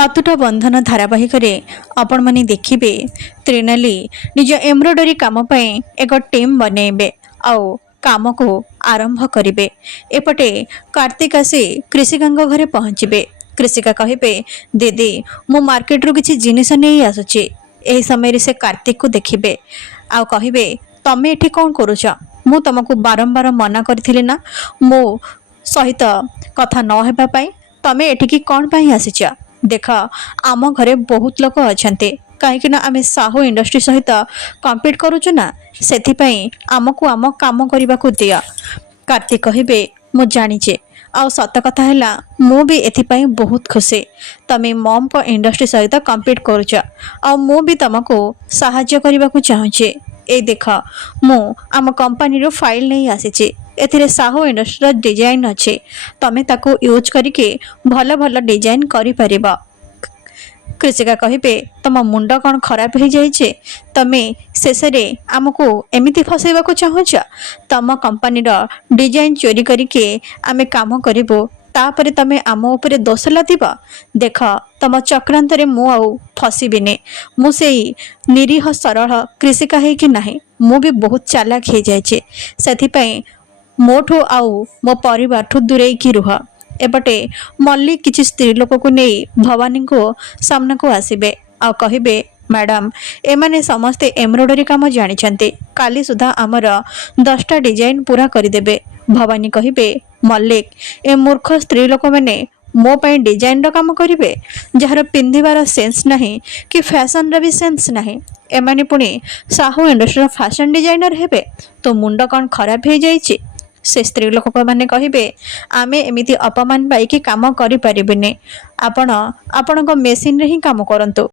अतुट बंधन धारावाहिक आपण माने देखिबे त्रिनाली निज एम्ब्रॉयडरी काम पई एक टीम बनेबे आउ काम को आरंभ करिवे। एपटे कार्तिक आसी कृषिकांग घरे पहुँचे। कृषिका कहिबे दीदी मु मार्केट रु किछि जिनिस नहीं आसुची। एही समय रे से कार्तिक को देखिबे आउ कहिबे तमे एठी कोन करूछ, मु तुमको बारंबार मना करथिले ना मो सहित कथा न हेबा पई, तमे एठिकी कोन पई आसीछ। देख आम घरे बहुत लोक अछंते कहीं आम साहू इंडस्ट्री सहित कम्पीट करुचु ना, सेथिपाई आमको आम काम करने को दिया। कार्तिक कहिबे मु जानिचे आ सत कथा है मु भी एथिपाई बहुत खुशी तमे मम को इंडस्ट्री सहित कम्पीट करुच आ मु भी तुमको साहाय्य करने को चाहूचे। ए देख मु आम कंपनी रो फाइल नहीं आसीचे, एथिरे साहू इंडस्ट्री डिजाइन अच्छे, तमे ताको यूज करके भल भल डिजाइन करि परिबा। कृषिका कहिबे तम मुंड कौन खराब हो जाइए, तमे शेष आमको एमती फसैबा को चाहूच। तम कंपनी डिजाइन चोरी करके आमे काम करिबो, तापरे तमे आम उपरे दोष लादिब। देख तम चक्रांत रे मु आउ फसबिने, मु सेई निरीह सरल कृषिका है कि नहीं, मु भी बहुत चालाक हो जाइए, सेथिपाई मोठू आउ मो परिवार ठू दूरे की रुह। एपटे मल्लिक किसी स्त्री लोक को नहीं भवानी को सामना को आसबे आ कहिबे मैडम एमाने समस्ते एम्ब्रॉयडरी काम जानिछन्ते, काली सुधा आमर 10टा डिजाइन पूरा करदेबे। भवानी कहिबे मल्लिक ए मूर्ख स्त्री लोक मैंने मो पई डिजाइन रो काम करिवे, जार पिंधिबार सेंस नहीं कि फैशन रो भी सेंस नहीं, एमाने पुणी साहू इंडस्ट्री फैशन डिजाइनर हेबे, तो मुंड कौन खराब हो जाइए। से स्त्री लोक मैंने कहिबे आमे एमिति अपमान पाइकी काम करि परिबेने, आपण आपणक मेसिन रे ही काम करंतु।